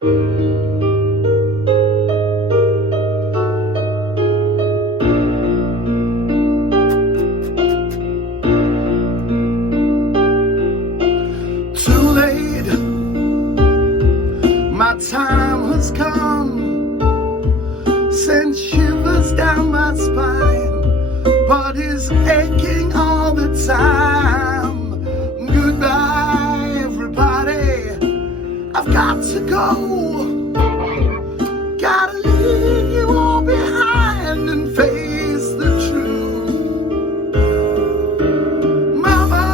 Too late, my time has come, sent shivers down my spine, body's aching all the time. Goodbye, everybody, I've got to go. Gotta leave you all behind and face the truth. Mama,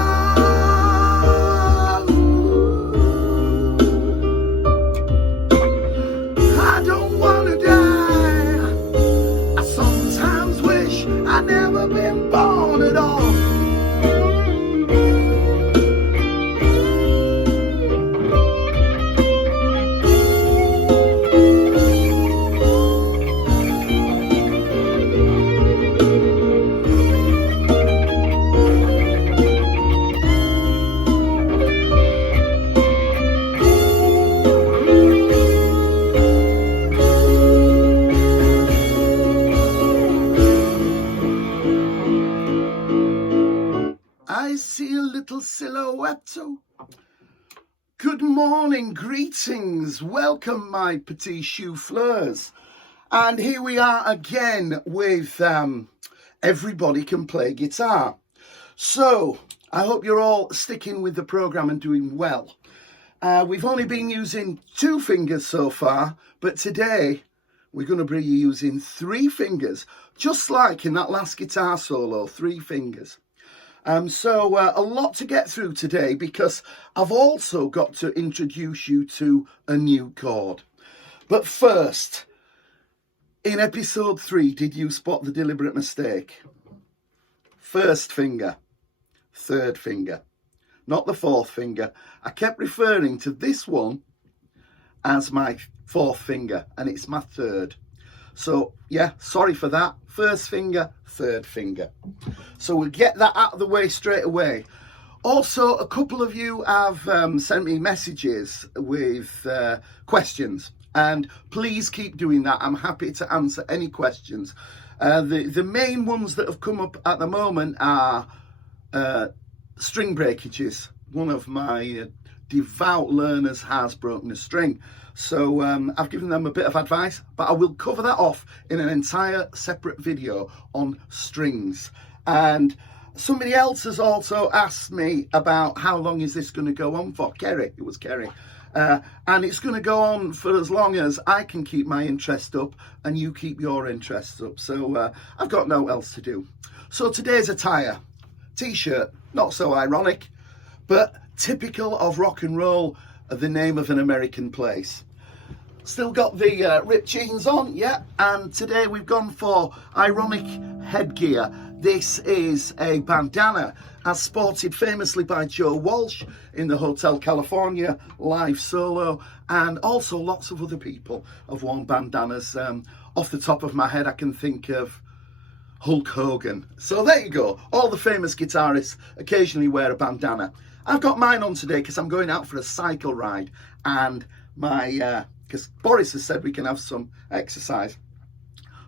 I don't wanna die. I sometimes wish I'd never been born at all. I see a little silhouette. Good morning, greetings, welcome my petit choux-fleurs. And here we are again with Everybody Can Play Guitar. So, I hope you're all sticking with the programme and doing well. We've only been using 2 fingers so far, but today we're going to be using 3 fingers, just like in that last guitar solo, 3 fingers. So a lot to get through today because I've also got to introduce you to a new chord. But first, in episode 3, did you spot the deliberate mistake? First finger, third finger, not the 4th finger. I kept referring to this one as my 4th finger and it's my 3rd. So yeah, sorry for that. First finger, 3rd finger. So we'll get that out of the way straight away. Also, a couple of you have sent me messages with questions, and please keep doing that. I'm happy to answer any questions. The main ones that have come up at the moment are string breakages. One of my devout learners has broken a string. So I've given them a bit of advice, but I will cover that off in an entire separate video on strings. And somebody else has also asked me about how long is this going to go on for. Kerry, it was Kerry. And it's going to go on for as long as I can keep my interest up and you keep your interests up. So I've got no else to do. So today's attire, t-shirt, not so ironic, but typical of rock and roll, the name of an American place. Still got the ripped jeans on, yeah, and today we've gone for ironic headgear. This is a bandana as sported famously by Joe Walsh in the Hotel California live solo, and also lots of other people have worn bandanas. Off the top of my head I can think of Hulk Hogan. So there you go, all the famous guitarists occasionally wear a bandana. I've got mine on today because I'm going out for a cycle ride, and because Boris has said we can have some exercise.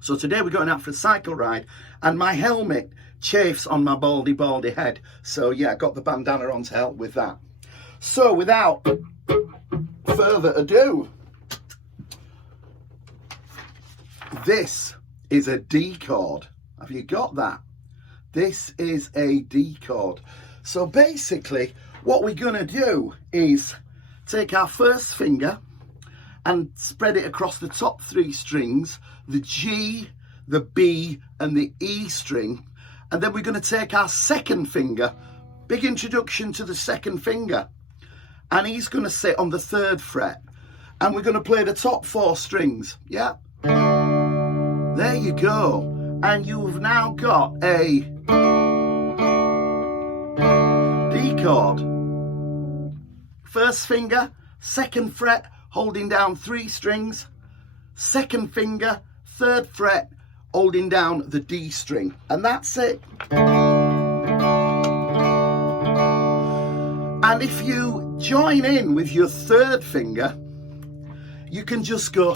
So today we're going out for a cycle ride, and my helmet chafes on my baldy head. So yeah, I got the bandana on to help with that. So without further ado, this is a D chord. Have you got that? This is a D chord. So basically, what we're going to do is take our first finger and spread it across the top 3 strings, the G, the B, and the E string. And then we're going to take our second finger, big introduction to the second finger, and he's going to sit on the 3rd fret. And we're going to play the top 4 strings, yeah? There you go. And you've now got a D chord. First finger, 2nd fret, holding down 3 strings. 2nd finger, 3rd fret, holding down the D string. And that's it. And if you join in with your 3rd finger, you can just go.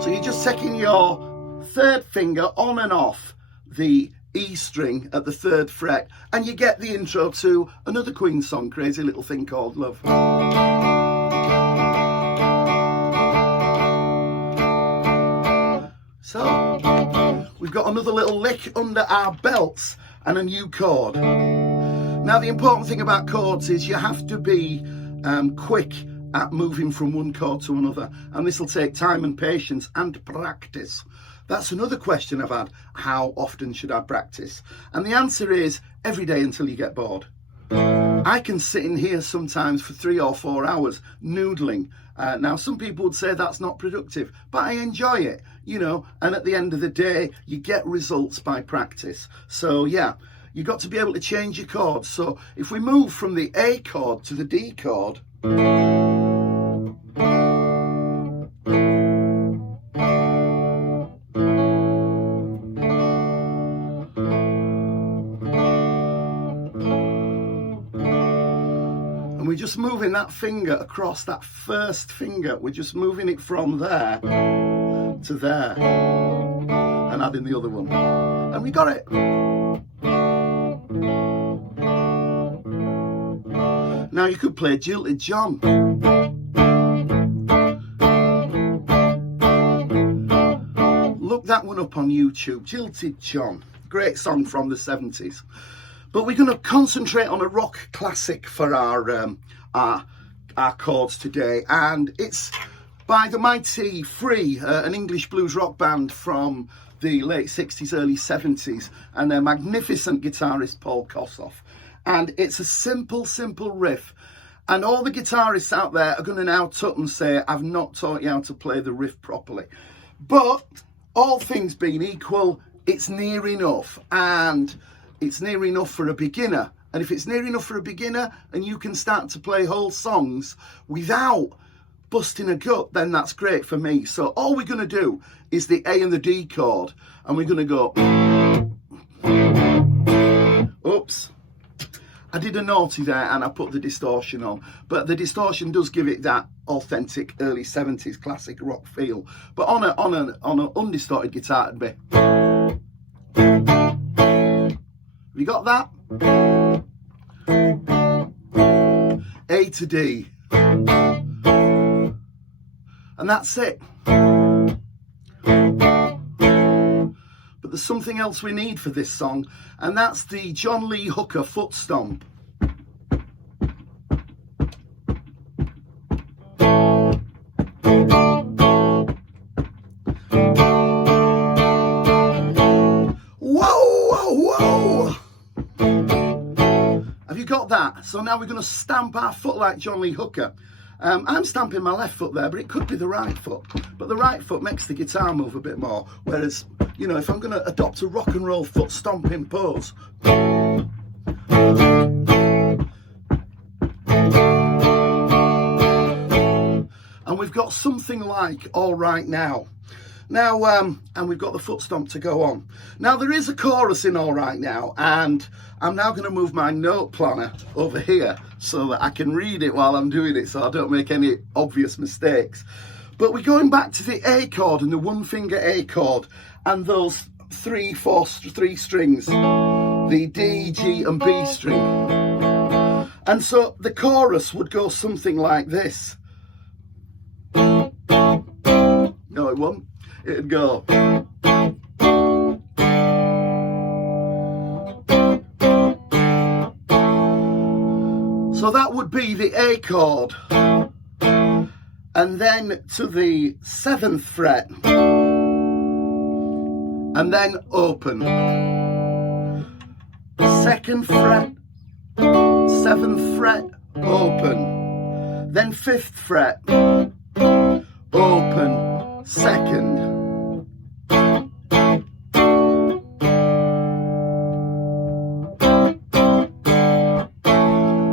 So you're just taking your third finger on and off the E string at the 3rd fret, and you get the intro to another Queen song, Crazy Little Thing Called Love. So we've got another little lick under our belts and a new chord. Now the important thing about chords is you have to be quick at moving from one chord to another, and this will take time and patience and practice. That's another question I've had: how often should I practice? And the answer is every day until you get bored. I can sit in here sometimes for 3 or 4 hours noodling. Now some people would say that's not productive, but I enjoy it, you know, and at the end of the day you get results by practice. So yeah, you've got to be able to change your chords. So if we move from the A chord to the D chord, and we're just moving that finger across that first finger, we're just moving it from there to there and adding the other one, and we got it. Now you could play Jilted John. Look that one up on YouTube, Jilted John. Great song from the 70s. But we're going to concentrate on a rock classic for our chords today, and it's by the Mighty Free, an English blues rock band from the late 60s, early 70s, and their magnificent guitarist Paul Kossoff. And it's a simple riff, and all the guitarists out there are going to now tut and say, I've not taught you how to play the riff properly. But all things being equal, it's near enough, and it's near enough for a beginner. And if it's near enough for a beginner and you can start to play whole songs without busting a gut, then that's great for me. So all we're going to do is the A and the D chord, and we're going to go. Oops, I did a naughty there and I put the distortion on, but the distortion does give it that authentic early 70s classic rock feel. But on an undistorted guitar it'd be. Have you got that? A to D. And that's it. But there's something else we need for this song, and that's the John Lee Hooker foot stomp. Have you got that? So now we're going to stamp our foot like John Lee Hooker. I'm stamping my left foot there, but it could be the right foot. But the right foot makes the guitar move a bit more. Whereas, you know, if I'm going to adopt a rock and roll foot stomping pose. And we've got something like All Right Now. Now, and we've got the foot stomp to go on. Now, there is a chorus in All Right Now, and I'm now going to move my note planner over here so that I can read it while I'm doing it, so I don't make any obvious mistakes. But we're going back to the A chord and the one finger A chord and those three strings, the D, G and B string. And so the chorus would go something like this. No, it won't. It'd go. So that would be the A chord. And then to the 7th fret. And then open. 2nd fret, 7th fret, open. Then 5th fret, open, 2nd.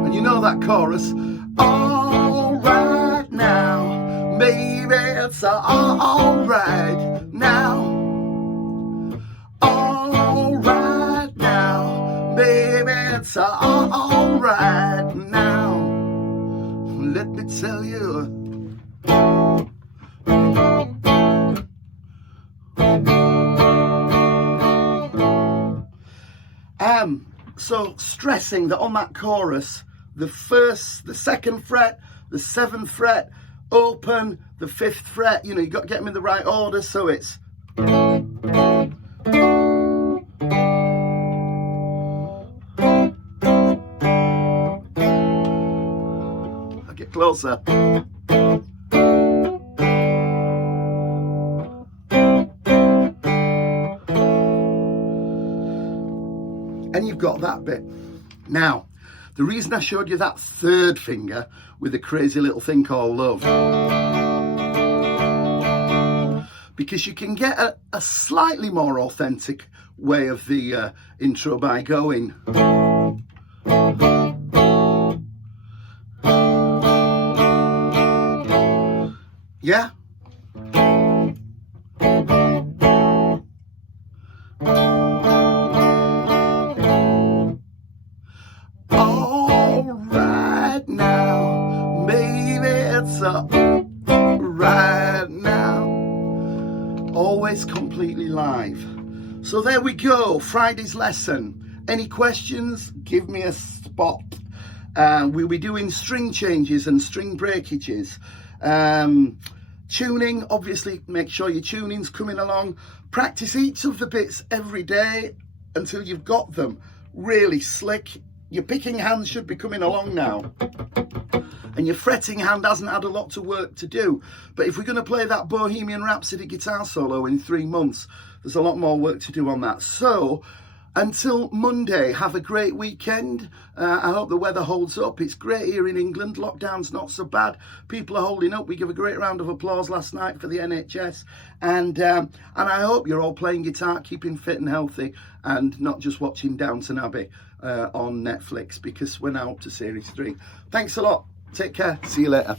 And you know that chorus. All right now, maybe it's all right now. All right now, baby, it's all right now. Let me tell you. So stressing that on that chorus, the second fret, the 7th fret, open, the 5th fret, you know, you got to get them in the right order, so it's I'll get closer. And you've got that bit. Now, the reason I showed you that 3rd finger with the crazy little thing called love, because you can get a slightly more authentic way of the intro by going. Yeah? Right now, maybe it's right now. Always completely live. So there we go, Friday's lesson. Any questions? Give me a spot. We'll be doing string changes and string breakages. Tuning, obviously, make sure your tuning's coming along. Practice each of the bits every day until you've got them really slick. Your picking hand should be coming along now. And your fretting hand hasn't had a lot of work to do. But if we're going to play that Bohemian Rhapsody guitar solo in 3 months, there's a lot more work to do on that. So, until Monday, have a great weekend. I hope the weather holds up. It's great here in England. Lockdown's not so bad. People are holding up. We give a great round of applause last night for the NHS. And I hope you're all playing guitar, keeping fit and healthy, and not just watching Downton Abbey on Netflix, because we're now up to series 3. Thanks a lot. Take care. See you later.